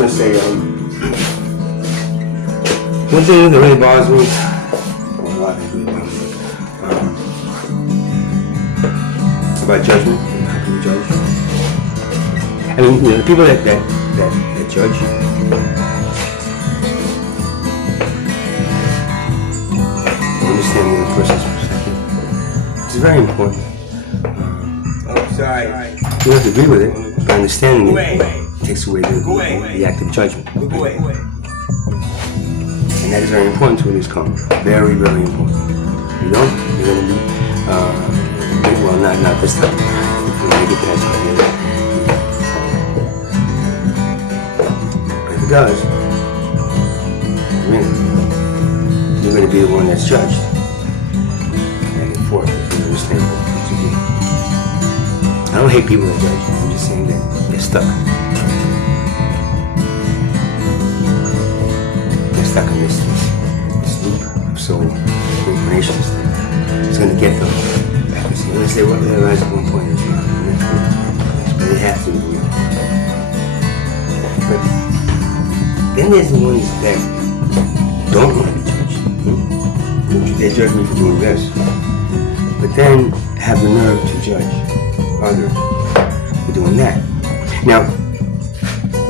want to say, one thing that really bothers me, a lot of things really bother me, about judgment, how people judge. I mean, you know, the people that judge, understanding the person's perspective, it's very important. Sorry. You don't have to agree with it, but understanding it takes away the act of judgment. And that is very important to this karma. Very, very important. You don't, you're going to be, well, not this time. If you want to get past it, but if it does, you're going to be the one that's judged. Back and forth, if you understand what to do. I don't hate people that judge. I'm just saying that they're stuck. They're stuck in this loop of soul inclinations. It's going to get them. Unless they realize at one point it's not. But they have to. But then there's the ones that don't want to be judged. They judge me for doing this. But then have the nerve to judge others for doing that. Now,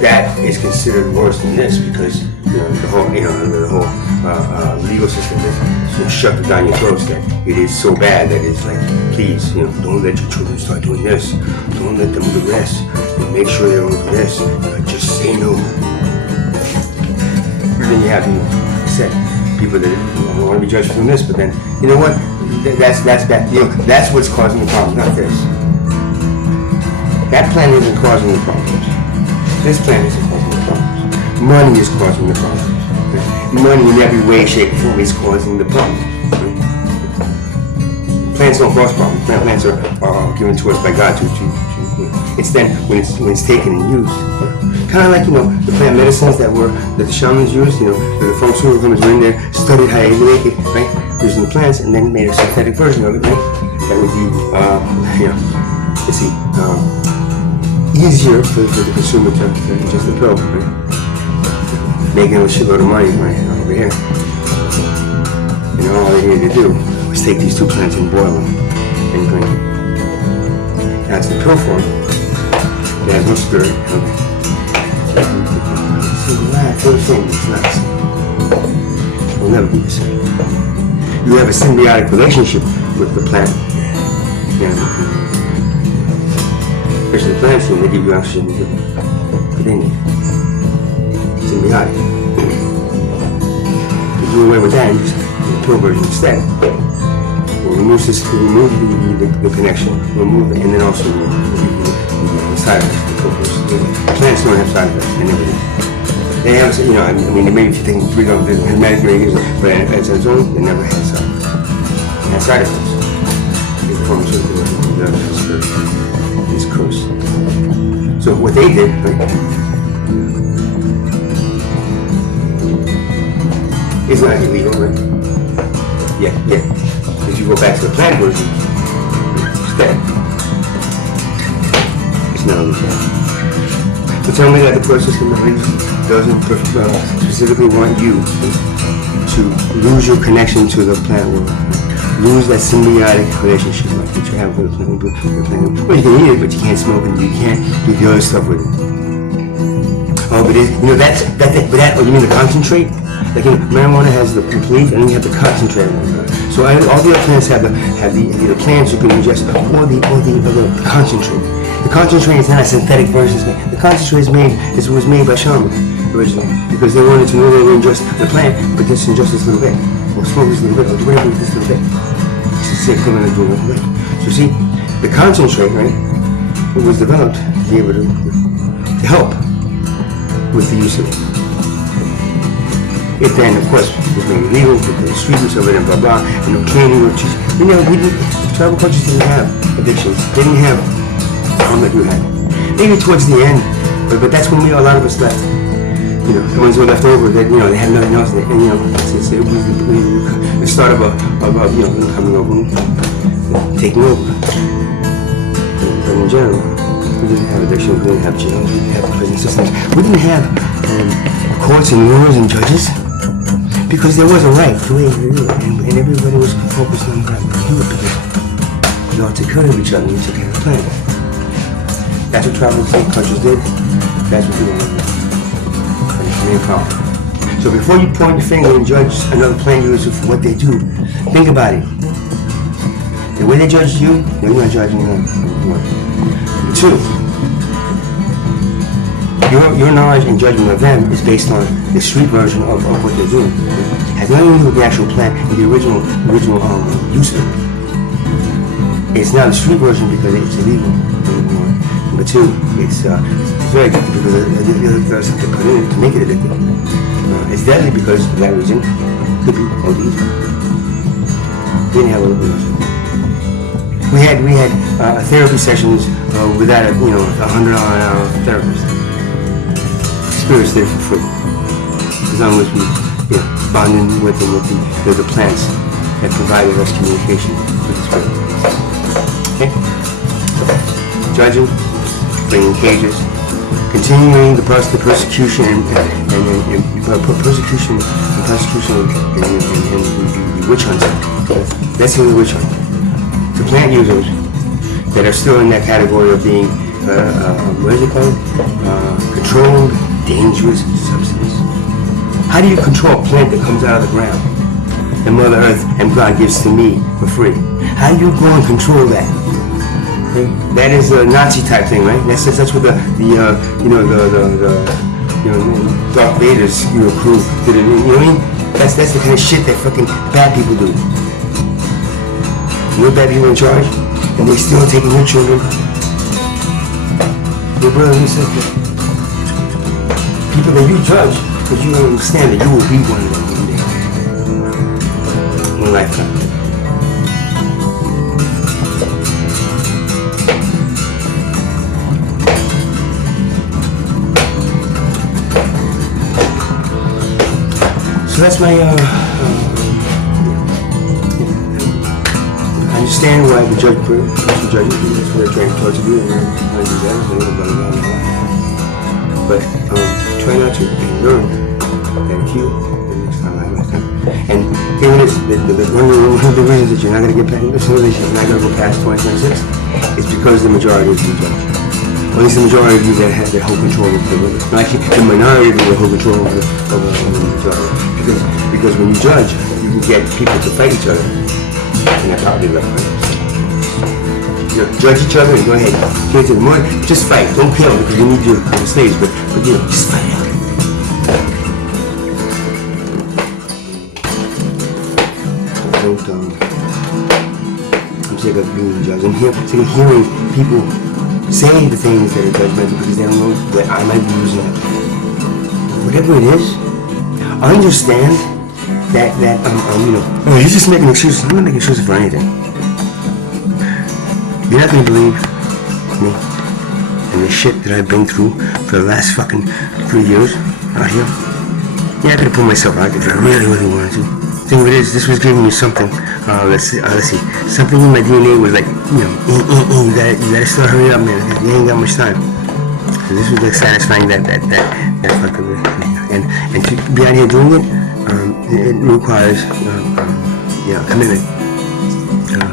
that is considered worse than this because the whole legal system is shoved down your throats that it is so bad that it's like, please, don't let your children start doing this. Don't let them do this. Make sure they don't do this. But just say no. And then you have, say, people that don't want to be judged for doing this, but then you know what? That's bad. That's what's causing the problem, not this. That plan isn't causing the problems. This plan isn't causing the problems. Money is causing the problems. Money in every way, shape, or form is causing the problems. Plants don't cause problems. Plants are given to us by God to it's then when it's taken and used. Kind of like the plant medicines that the shamans used. The pharmaceutical companies went in there, studied how they make it, right, using the plants, and then made a synthetic version of it, right? That would be easier for the consumer to just the pill, right? Making a shitload of money right over here. All they needed to do was take these two plants and boil them and drink it. That's the pill form. It has no spirit. Okay. So it's the same. It's not the same. It will never be the same. You have a symbiotic relationship with the plant. Especially the plants, they give you oxygen that they need. Symbiotic. You do away with that and just the pill version instead. We'll remove the connection, and then also remove the side effects. The plants don't have side effects, they never do. They have, they maybe if you think 3 grams of hermetic radiation, but as its own, they never had side effects. They have side effects. The pharmaceutical is cursed. So what they did, it's not illegal, right? Yeah. If you go back to the plant version, instead, it's not illegal. So tell me that the process doesn't specifically want you to lose your connection to the plant world. Lose that symbiotic relationship like that you have with the plant. Well, you can eat it, but you can't smoke it, you can't do the other stuff with it. Oh, but you mean the concentrate? Like marijuana has the complete, and then you have the concentrate one. So all the other plants have the plants you can ingest, or the concentrate. The concentrate is not a synthetic version. The concentrate was made by shamans originally because they wanted to know they were ingest the plant, but just ingest this little bit, or smoke this little bit, or do whatever with this little bit. It's the equivalent of doing a little bit. So see, the concentrate, right, it was developed to be able to help with the use of it. It then, of course, was made illegal with the street use of it and blah blah, canning, which is, tribal cultures didn't have addictions. They didn't have that you had. Maybe towards the end, but that's when a lot of us left. The ones who were left over, that they had nothing else. And it was the start of coming over, taking over. But in general, we didn't have addictions, we didn't have jails, we didn't have prison systems. We didn't have courts and lawyers and judges, because there was a right to way to do it, and everybody was focused on how to do it because you all took care of each other and you took care of the planet. That's what tribal cultures did. That's what we want to do. That's the main problem. So before you point your finger and judge another plant user for what they do, think about it. The way they judge you, they're going to judge you another. Two, your knowledge and judgment of them is based on the street version of what they're doing. It has nothing to do with the actual plant and the original use of it. It's now the street version because it's illegal. Number two, it's very addictive because there's something put in it to make it addictive. It's deadly because for that reason could be ODs. We didn't have a little bit. We had therapy sessions without a $100 an hour therapist. Spirits did it for free, as long as we bonded with them with the plants that provided us communication with the spirit. Okay, judging, bringing cages, continuing the persecution and the witch hunting. That's the witch hunt. The plant users that are still in that category of being, what is it called? Controlled, dangerous substance. How do you control a plant that comes out of the ground that Mother Earth and God gives to me for free? How do you go and control that? Okay? That is a Nazi type thing, right? That's what the Darth Vader's crew did. You know what I mean? That's the kind of shit that fucking bad people do. Your bad people in charge, and they still taking your children, your brothers and sisters, people that you judge, because you don't understand that you will be one of them one day, one lifetime. So that's my I understand why the judges do. That's what they're trying to do, and I do that, but try not to learn that if you, the next time and here it is, one of the reasons that you're not going to get past, you're not going to go past 2026 is because the majority of you judge. Or at least the majority of you that have the whole control of the women. Actually, the minority of you that hold control of the majority. Because when you judge, you can get people to fight each other. And that's how they left right. Judge each other and go ahead. Kill each other. Just fight. Don't kill because you need your slaves, but just fight out. I'm sick of being judged. I'm sick of hearing people say the things that are judgmental because they don't know that I might be using that. Whatever it is, understand that he's just making excuses. I'm not making excuses for anything. You're not going to believe me and the shit that I've been through for the last fucking 3 years out here. Yeah, I could have put myself out there if I really, really wanted to. The thing of it is, this was giving me something. Let's see. Something in my DNA was like, you gotta still hurry up, man. You ain't got much time. So this was like satisfying that fucking thing. And to be out here doing it requires commitment.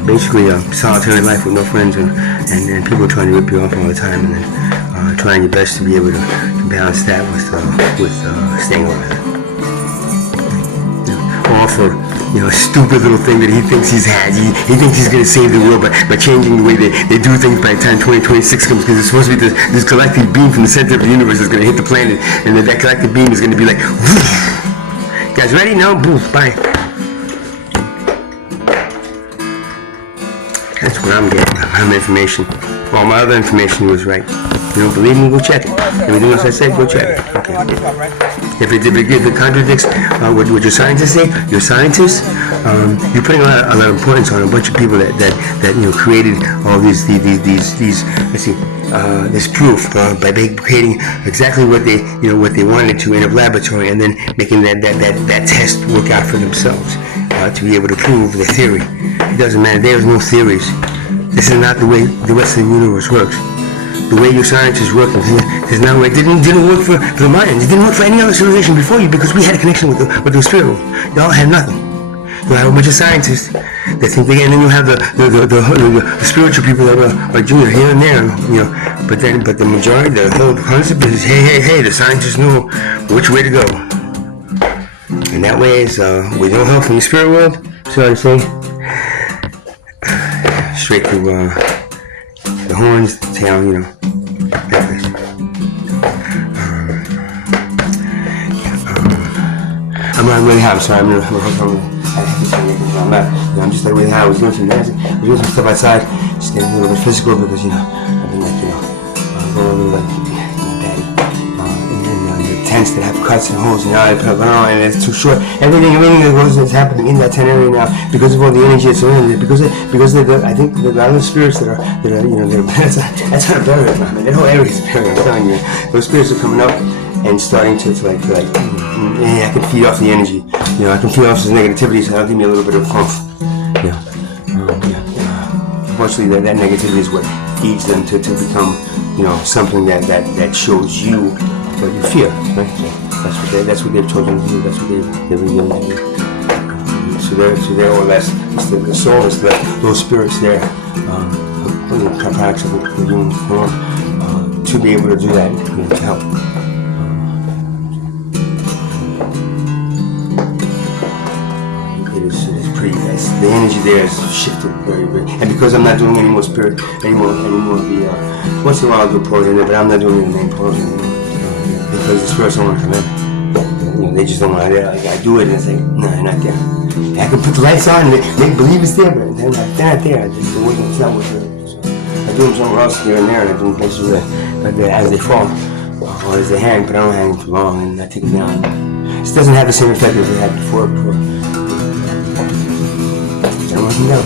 Basically a solitary life with no friends and people trying to rip you off all the time, and then trying your best to be able to balance that with staying alive. All for a stupid little thing that he thinks he thinks he's going to save the world by changing the way they do things by the time 2026 comes, because it's supposed to be this galactic beam from the center of the universe is going to hit the planet, and that galactic beam is going to be like, whoosh. Guys ready? No? Boom, bye. That's what I'm getting. I'm information. All my other information was right. You don't believe me? Go check it. Everything else I said, go check it. Okay. If it contradicts what your scientists say, your scientists, you're putting a lot of importance on a bunch of people that created all these let's see, this proof by creating exactly what they wanted to in a laboratory, and then making that test work out for themselves to be able to prove their theory. It doesn't matter. There's no theories. This is not the way the rest of the universe works. the way your science is working is now it didn't work for the Mayans. It didn't work for any other civilization before you because we had a connection with the spirit world. Y'all had nothing. You have a bunch of scientists that think they, and then you have the spiritual people that are junior here and there, you know. But the majority, the whole concept is hey, the scientists know which way to go, and that way is with no help from the spirit world. So I say straight to the horns, the tail, you know. That place. I'm really happy. Sorry, I'm just like really high. I was doing some dancing, I was doing some stuff outside, just getting a little bit physical because I've been like going over like daddy, and the tents that have cuts and holes, I put it on and it's too short. Everything that goes that's happening in that tent area now because of all the energy that's around it, because I think the other spirits that are that's not a barrier, man. That whole area is a barrier. I'm telling you, those spirits are coming up and starting to I can feed off the energy. I can feed off the negativity, so that'll give me a little bit of oomph. Unfortunately, that negativity is what feeds them to become, something that shows you what you feel. Right? So that's what they've chosen to do. That's what they've been given to do. So they're or less. The soul is left. Those spirits there, products of the human form, to be able to do that, to help. The energy there is shifted very, and because I'm not doing any more spirit, any more of the, once in a while I'll do pose in there, but I'm not doing the main pose anymore, because the spirits don't want to come in. They just don't want to. I do it and say, no, you're not there. And I can put the lights on and they believe it's there, but they're not there. It's not what's there. So I do them somewhere else here and there, and I do them places where as they fall, or as they hang, but I don't hang too long, and I take them down. This doesn't have the same effect as it had before. No.